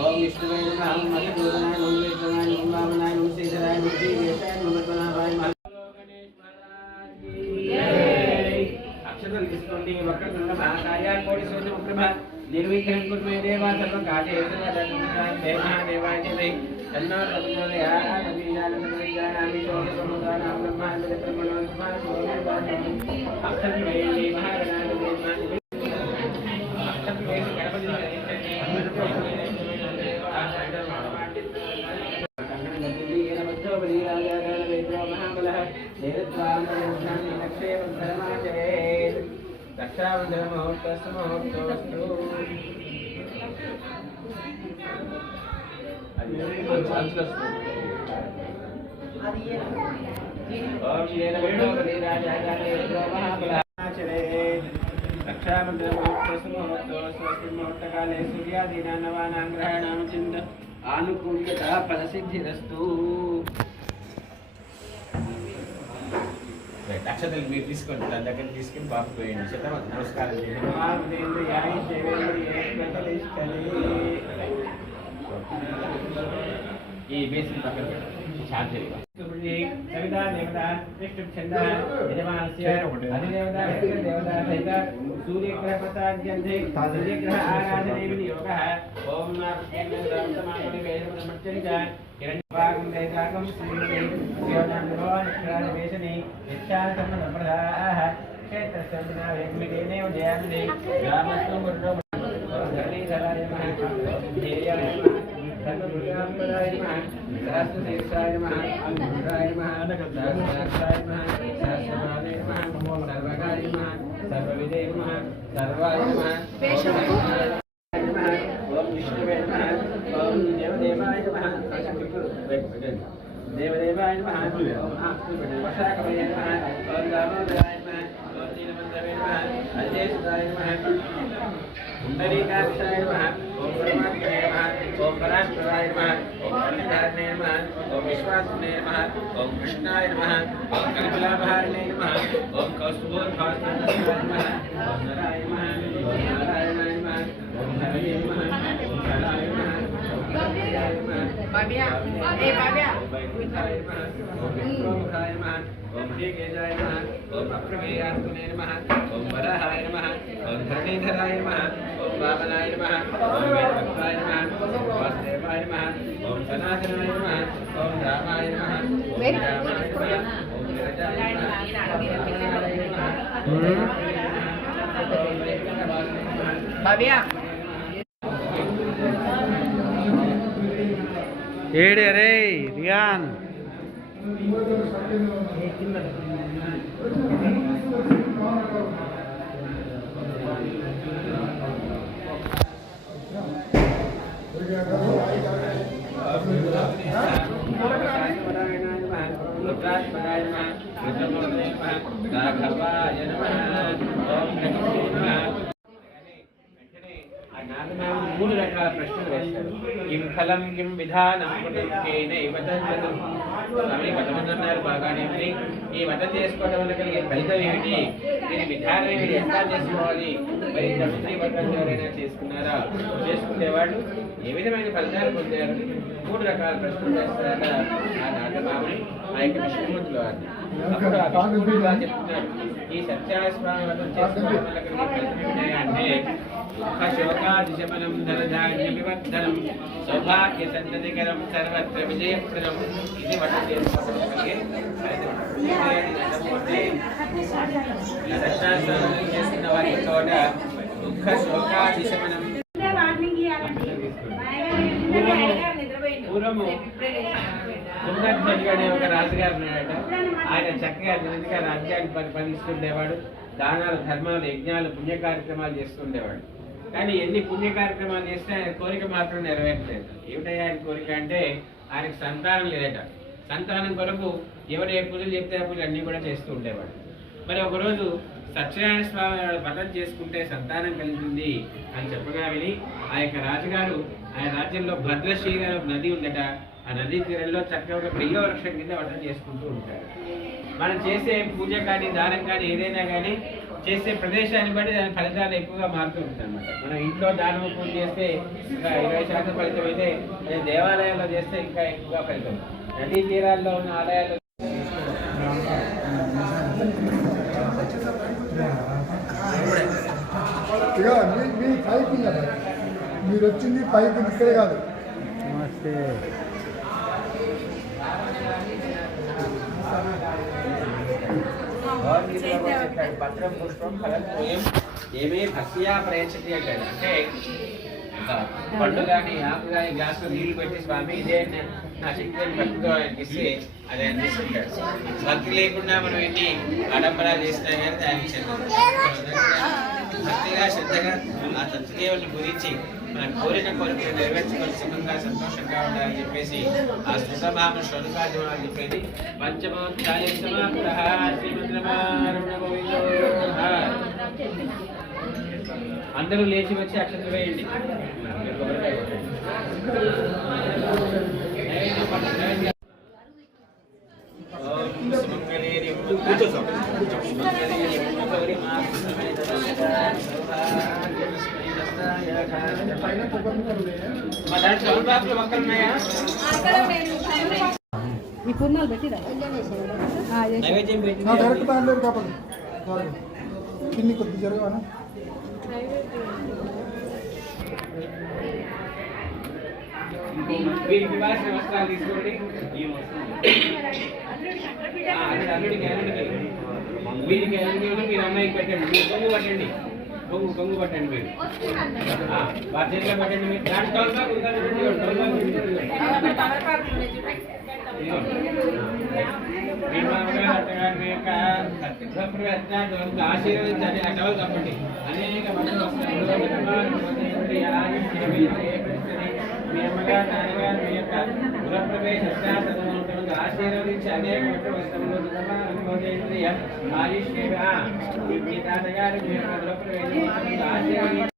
ఓం విష్ణువాయ నమః. ఓం మధుసూదనాయ నమః. విష్ణువాయ నమః. వామనాయ నమః. శ్రీధరాయ నమః. శ్రీవేశాయ నమః. పద్మనాభాయ నమః. అక్షతలు తీసుకోండి. వక్రతుండ మహాకాయ కోటి సూర్య ముఖ్యభ నిర్విఘ్నం కుర్మే దేవా సర్వకార్యేషు దేవాయ జై తన్నో రఘుమోదయా నవీయామి శోభసముదానాం బ్రహ్మాండ బ్రహ్మణోన్మః సోమవారం అక్షతలు వేయండి. మహాగణాధిపతి అక్షతలు వేసి గణపతి రక్షాబంధనమోహోత్సవముహూర్తకాలే సూర్యాదీనా నవానాం గ్రహాణాం చింత ఆనుకూల్యత ఫలసిద్ధిరస్తు. అక్షతలు మీరు తీసుకోండి. దాని దగ్గర తీసుకుని బాబు పోయండి. శతం నమస్కారం చేయండి. ఈ బేసిన్ పక్కన పెట్టండి. శాంతిగా కవిత దేవత విష్ణు ఛంద యజమానస్య అధిదేవత దేవత సహిత సూర్యగ్రహ ప్రసాద్యంతే సూర్యగ్రహ ఆరాధనే వినియోగః. ఓం నామస్తమాని వేదమర్చనిక హిరణ్యవాగం దేశాకం శ్రీయోనాం భవాన్ వేషని నిత్యాసన్న సంప్రదాయః క్షేత్రస్య వినావేగ్మికేనేవ జయామి రామస్వం గురుడో ధరణీధరాయ నమః. ధ్యేయాయ నమః. సర్వభూతాత్మనాయ నమః. సహస్రశీర్షాయ నమః. అంకురాయ నమః. సహస్రాక్షాయ నమః. సహస్రపాదాయ నమః. సర్వకార్య నమః. సర్వవిదే నమః. సర్వాయ నమః. ఓం విష్ణువే నమః. ఓం దేవదేవాయ నమః. దేవదేవాయ నమః. ఓం వశాకవే నమః. ఓం దామోదరాయ నమః. ఓం నీలమంత్రవే నమః. అజేసుదాయ నమః. పుండరీకాక్షాయ నమః. ఓం పరమాత్మనే నమః. ఓం పరాత్పరాయ నమః. ఓం పండితారణే నమః. ఓం విశ్వాసునే నమః. ఓం కృష్ణాయ నమః. ఓం కల్పలాభారిణే నమః. ఓం కౌస్తుభోద్భాస్నాయ నమః. ఓం నరాయ నమః. ఓం నారాయణాయ నమః. ఓం హరయే నమః. ఓం హరాయ నమః. ఓం హరయాయ నమః. భవ్య ఏ భవ్య ఓం శ్రీకేశాయ నమః ఓం అప్రమేయాస్తునే నమః ఓం వరాహాయ నమః ఓం ధరణీధరాయ నమః ఓం వామనాయ నమః ఓం వేదవక్తాయ నమః ఓం వాసుదేవాయ నమః ఓం సనాతనాయ నమః ఓం రామాయ నమః ఓం రామాయ నమః ఓం విరజాయ నమః భవ్య ఏడే రే రియాన్ మూడు రకాల ప్రశ్నలు వేస్తాడు. కిం ఫలం కిం విధానం కొంతమంది అన్నారు బాగానే ఉంది. ఈ వతం చేసుకోవడం వల్ల కలిగే ఫలితం ఏమిటి, దీని విధానం ఏమిటి, ఎట్లా చేసుకోవాలి, మరి ఇంతకుముందు ఈ వతం ఎవరైనా చేసుకున్నారా, చేసుకునేవాళ్ళు ఏ విధమైన ఫలితాలు పొందారు, మూడు రకాల ప్రశ్నలు వేస్తారట ఆ నాగమాముని ఆ యొక్క విష్ణుమూర్తులు వారిని. అప్పుడు ఆ విష్ణుమూర్తులు వారు చెప్తున్నారు, ఈ సత్యనారాయణ వతం చేసుకోవడం వల్ల కలిగే ఫలితం ఏమిటంటే శోకాదిశమనం ధనధాన్యవివర్ధనం సౌభాగ్య సంతతికరం సర్వత్ర విజయప్రదం. ఇది వతం చేసుకోవడం కలిగే సత్యాస్నానం చేస్తున్న వారి చోట దుఃఖ శోకాదిశమనం. పూర్వము కుందధ్వజుడు అనే ఒక రాజుగారు ఉన్నాడట. ఆయన చక్కగా నిజంగా రాజ్యాన్ని పరిపాలిస్తుండేవాడు. దానాలు, ధర్మాలు, యజ్ఞాలు, పుణ్య కార్యక్రమాలు చేస్తుండేవాడు. కానీ ఎన్ని పుణ్య కార్యక్రమాలు చేస్తే ఆయన కోరిక మాత్రం నెరవేర్చలేదు. ఏమిటయ్యా ఆయన కోరిక అంటే ఆయనకు సంతానం లేదట. సంతానం కొరకు ఎవరు ఏ పూజలు చెప్తే ఆ పూజలు అన్నీ కూడా చేస్తూ ఉండేవాడు. మరి ఒకరోజు సత్యనారాయణ స్వామి వ్రతం చేసుకుంటే సంతానం కలుగుతుంది అని చెప్పగా విని ఆ యొక్క రాజుగారు ఆయన రాజ్యంలో భద్రశ్రీ గారు నది ఉందట. ఆ నదీ తీరంలో చక్కగా ఒక ప్రియ వృక్షం కింద వ్రతం చేసుకుంటూ ఉంటారు. మనం చేసే పూజ కానీ దానం కానీ ఏదైనా కానీ చేసే ప్రదేశాన్ని బట్టి దాని ఫలితాలు ఎక్కువగా మారుతూ ఉంటాయి అన్నమాట. మనం ఇంట్లో దానం పూజ చేస్తే ఇంకా 20% ఫలితం అయితే, అదే దేవాలయాల్లో చేస్తే ఇంకా ఎక్కువగా ఫలితం. నదీ తీరాల్లో ఉన్న ఆలయాల్లో మీ పైకి మీరు వచ్చింది పైకి ఇక్కడే కాదు. నమస్తే. పత్రం పుష్పం ఫలం ఏమీ భక్తియా ప్రయత్తి అంటాడు. అంటే పండు కానీ ఆకు కానీ గ్లాసులో నీళ్లు పెట్టి స్వామి ఇదే నా శక్తిని భక్తితో ఇస్తే అది అందిస్తుంటాడు. భక్తి లేకుండా మనం ఎన్ని ఆడంబరాలు చేసినా కానీ దానికి భక్తిగా శ్రద్ధగా ఆ తత్వదేవుని గురించి మన కోరిన కోరికలు నెరవేర్చుకొని సుఖంగా సంతోషంగా ఉండాలని చెప్పేసి ఆ శ్రుతభామ శోధకార్యం అని చెప్పేది. పంచమోధ్యాయ సమాప్తః శ్రీమంత్రమారమణ గోవిందో. అందరూ లేచి వచ్చి అక్షంతలు వేయండి. ఈ పూర్ణాలు పెట్టిరా డైరెక్ట్ దాంట్లో కాబట్టి కింది కొద్ది జరగాను. వీరికి ఇవ్వాల్సిన వస్త్రాలు తీసుకోండి. అల్లుడికి వీరికి అల్లుడికి మీరు అమ్మాయికి పెట్టండి. మీరు కొంగు పట్టండి, కొంగు పట్టండి. మీరు వారి చేతిలో పట్టండి. మీరు దాంట్లో ఆశీర్వదించండి. ఆ టవల్ తప్పండి. అనేక మంది మీ అమ్మగారు, నాన్నగారు మీ యొక్క గృహప్రవేశ ఆశీర్వదించి అనేక వస్త్రములు మీ తాతగారు మీ యొక్క గృహప్రవేశం ఆశీర్వదించి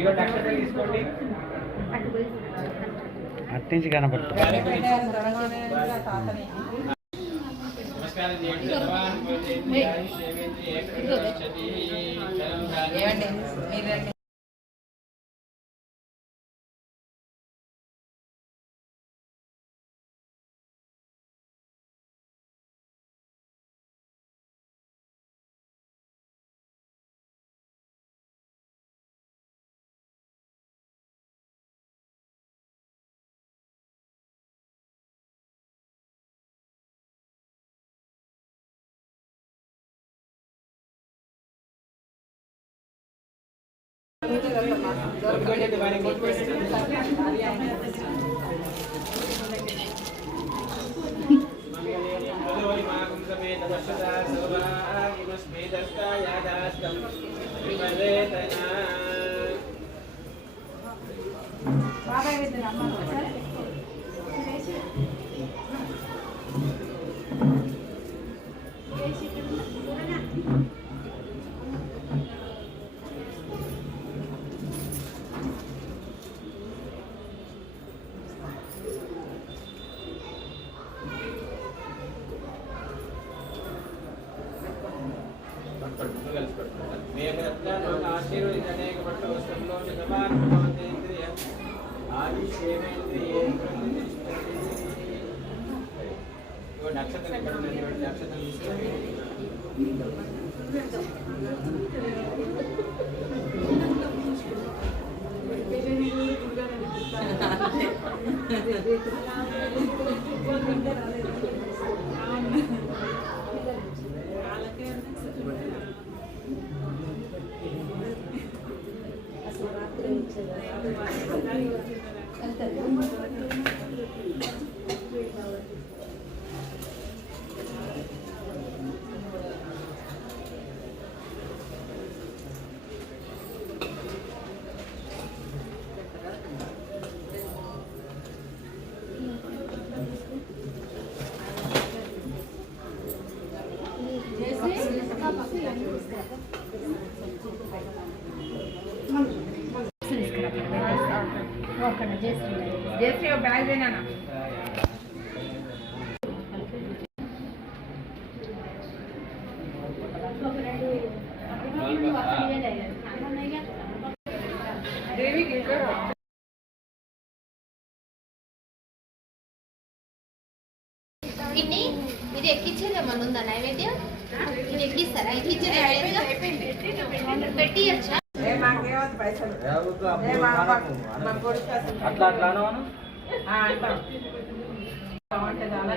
ఇక దక్షత తీసుకోండి. అట్నుంచి కనపడుతుంది. నమస్కారం చేయండి. సర్వాన్ పూజయంతి ఆయుష్యేవేంద్రి ఏకవింశతి శరణం రాజే. ఏమండి మీరండి నక్షత్రం ఎక్కడ ఉన్నటువంటి నక్షత్రం తీసుకొని జేసీ బ్యాగ్ దేనా ఇది ఎక్కించేదేమన్నా ఉందా నైవేద్యం? ఇది ఎక్కిస్తారా? ఎక్కించేది పెట్టి మాకేమవుతుంది పైసలు అట్లా అట్లా బాగుంటుంది అలా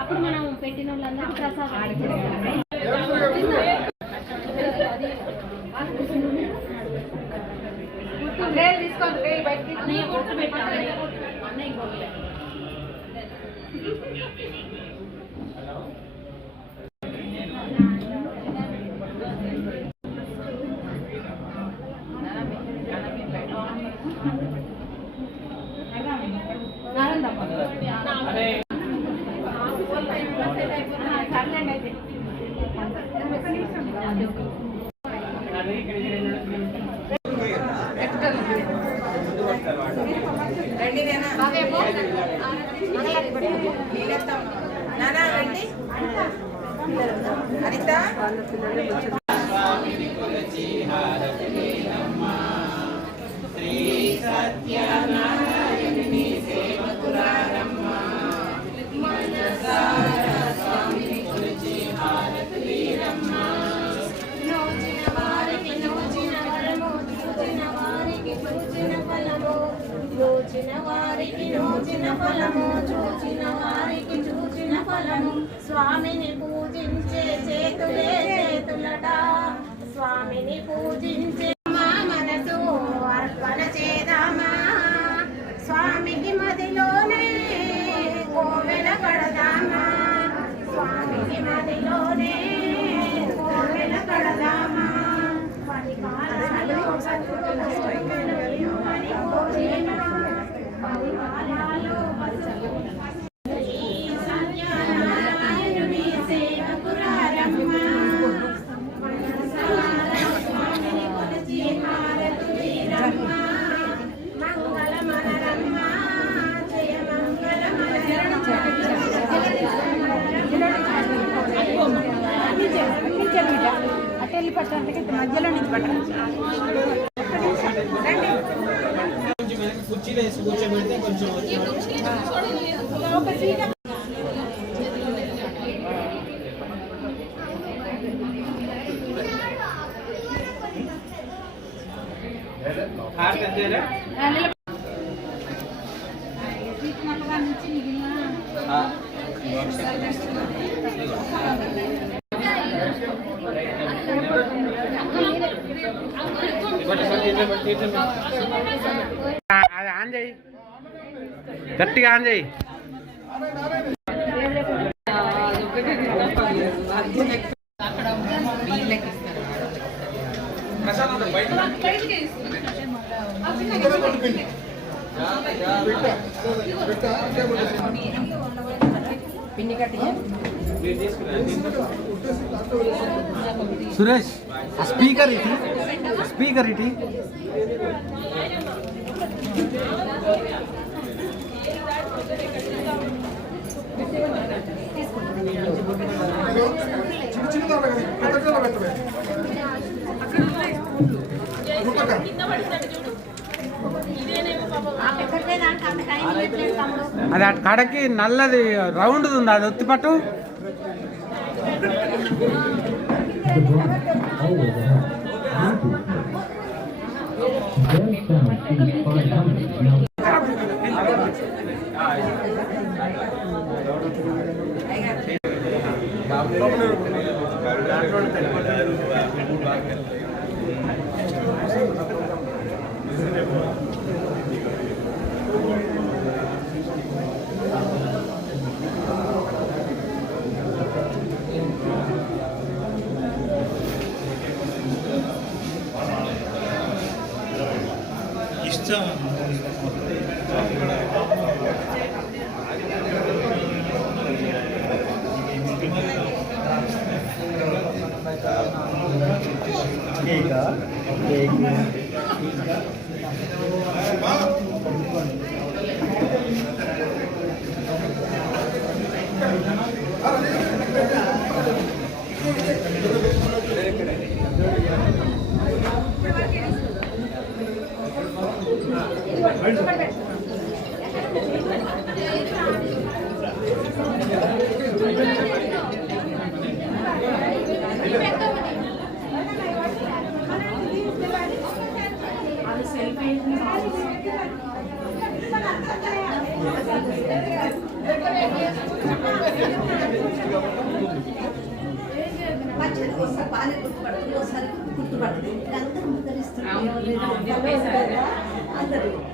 అప్పుడు మనం పెట్టిన వాళ్ళందరూ ప్రసాదం తీసుకోండి అన్నయ్య కొట్టు పెట్టాలి. అన్నయ్య నానా రండి అనిత శ్రీ సత్యనారాయణి సేవకురారమ్మ స్వామి కొలిచి హారతులీరమ్మ నోచిన వారికి నోచిన వరము చూచిన వారికి చూచిన ఫలము ఫలము చూచిన వారికి చూచిన ఫలము స్వామిని పూజించే చేతులే చేతులట స్వామిని పూజించే మా మనసు అర్పణ చేద్దామా స్వామికి మదిలోనే కోవెల కడదామా స్వామికి మదిలోనే కోవెల కడదామా పరిపాలనలో సత్యనారాయణుని సేవకురారమ్మ స్వామిని కొలిచి హారతులీరమ్మ మంగళ మనరమ్మ జయ మంగళ అటు వెళ్ళి పట్టడానికి మధ్యలో నుంచి పట్టండి. కొంచెం వెనక కుర్చీలో వేసి కూర్చోబెడితే కొంచెం హార్ట్ అంతేనా అది ఆన్ చేయి, గట్టిగా ఆన్ చేయి. సురేష్ స్పీకర్ ఇటీ, స్పీకర్ ఇటీ. చిన్న చిన్న పెద్దగా పెట్టవే అది అటు కడకి నల్లది రౌండ్ ఉంది, అది ఒత్తి పట్టు.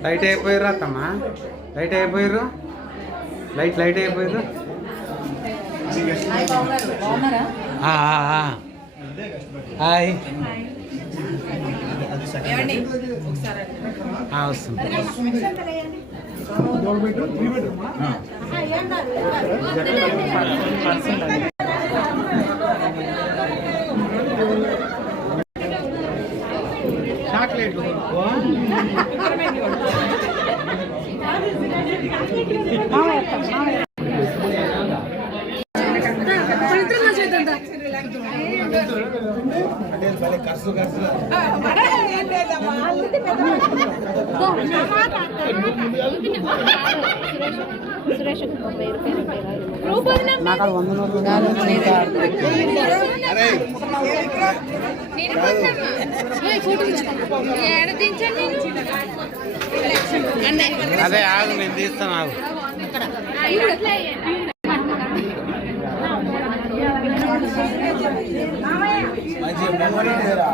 లైట్ అయిపోయారు అత్తమ్మా, లైట్ అయిపోయారు, లైట్ అయిపోయారు. హాయ్ వస్తుంది. చాక్లెట్ అదే ఆగు, నేను తీస్తాను, ఆగు. మంచి మెమరీ లేరా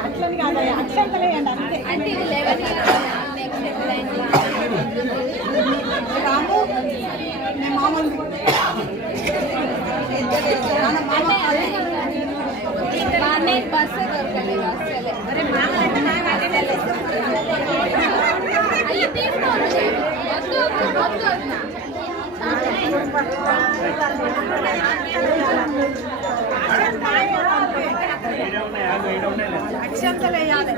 అట్లని కాదు అక్షంతలేయండి అంతే అంటే ఇది 11 రాము మీ మామూలు బస్సు దొరకలేదు అసలే అయ్యి తీసుకోండి వద్దు వద్దు అక్షంతలు వేయాలి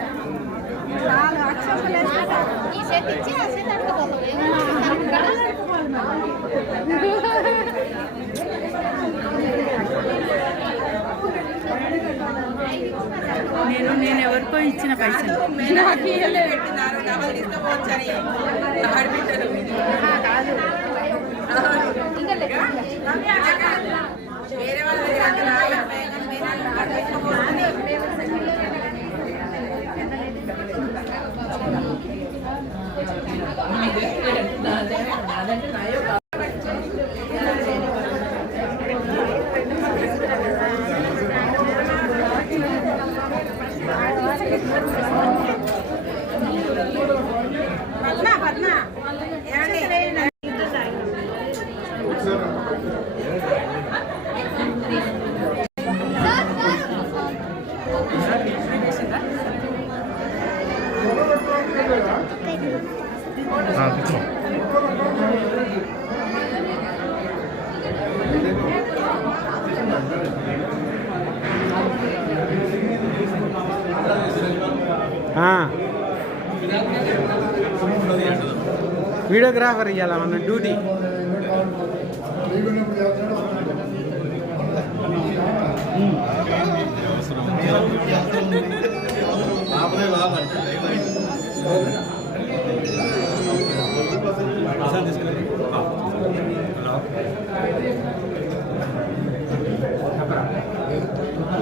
చాలు అక్షంతలు వేస్తే ఈ సెట్ ఇచ్చి ఆ సెట్ నేను ఎవరికో ఇచ్చిన పైసలు నాకు పెట్టినారు డబల్ తీసుకోవచ్చని ఆడబిడ్డలు వేరే వాళ్ళ వీడియోగ్రాఫర్ ఇవ్వాలా మన డ్యూటీ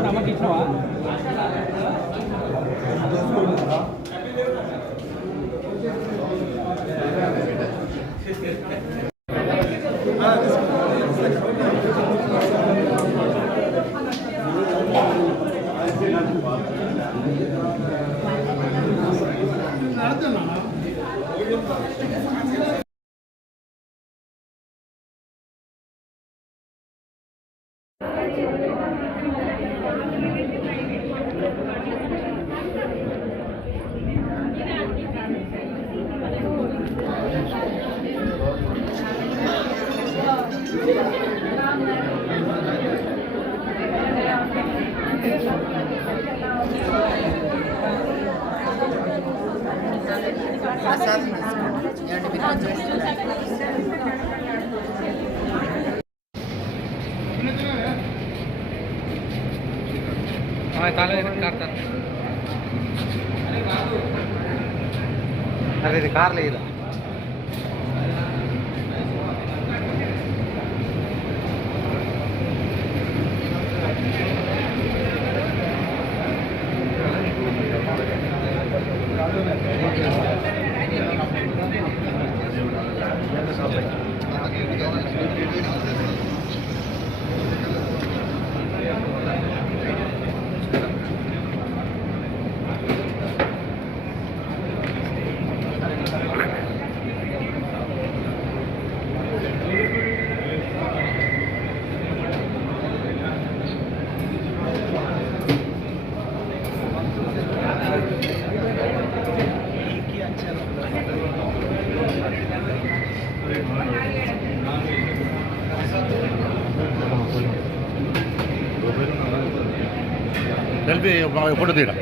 అమ్మకి ఇచ్చినావా అరే ఇది కార్ లేదా సెల్ఫీ ఫోటో తీయడం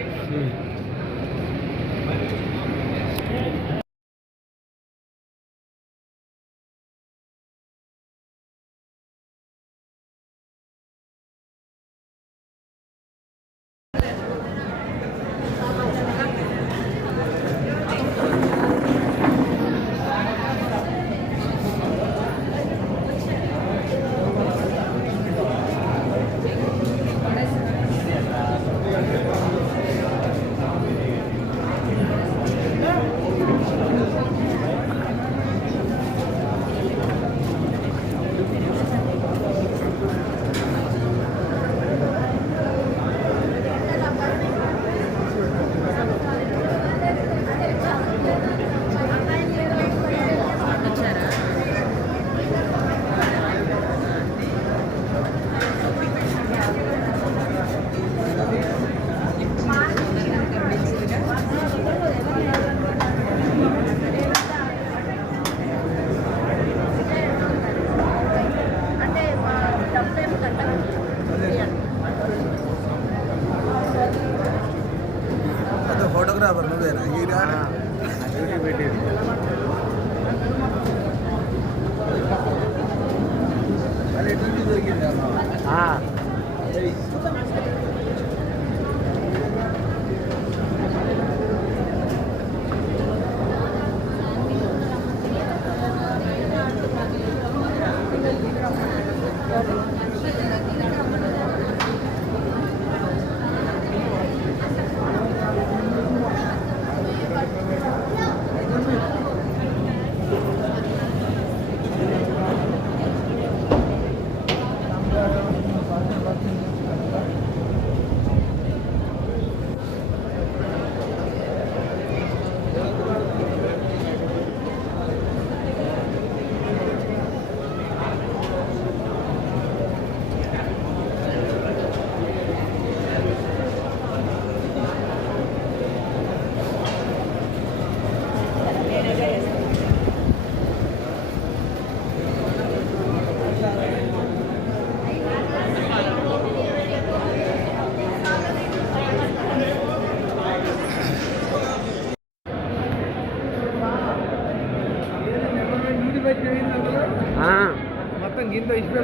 మొత్తం గింత ఇసుక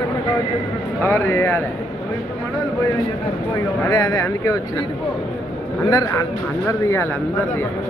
కవర్ చేయాలి. అదే అదే అందుకే వచ్చిన అందరు తీయాలి, అందరు తీయాలి.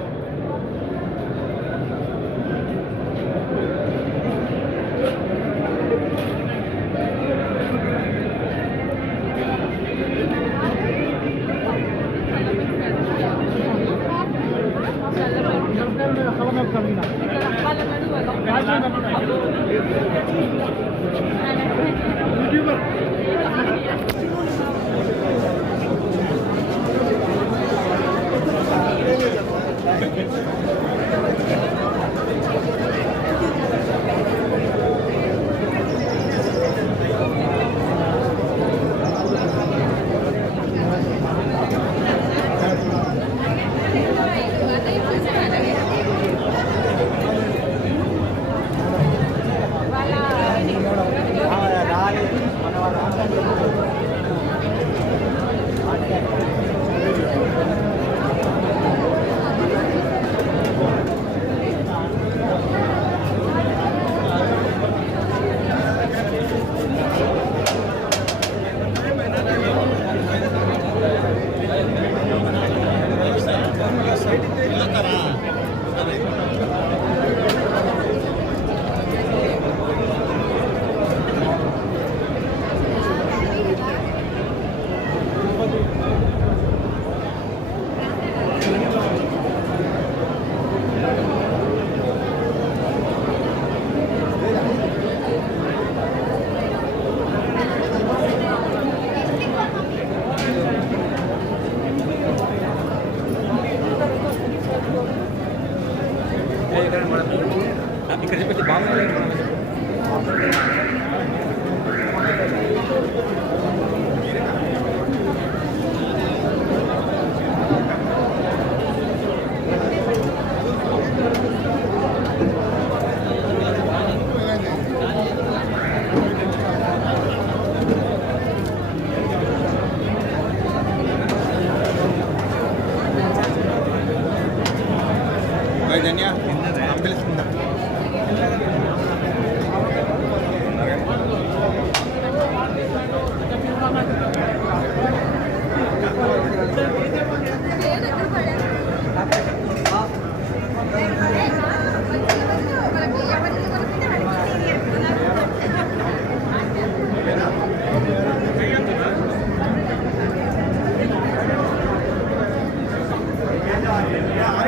Yeah,